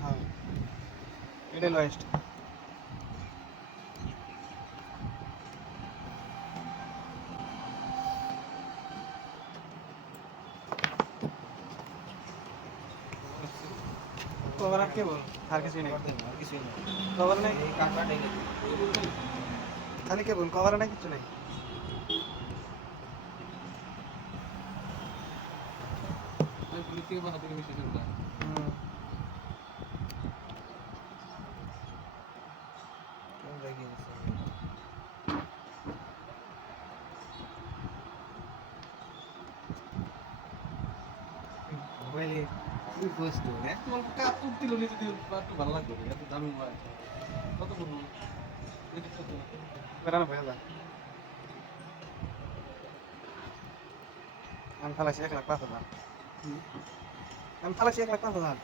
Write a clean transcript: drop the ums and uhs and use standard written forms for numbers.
হ্যাঁ এটাই lowest. Cover আর কেবল আর কিছুই নেই, কভার নেই খালি কেবল, কভার নেই কিছু নেই। হুম বেড়ানো হয়ে যায়। আমি ফালাইছি 1,05,000, আমি ফালাইছি 1,05,000।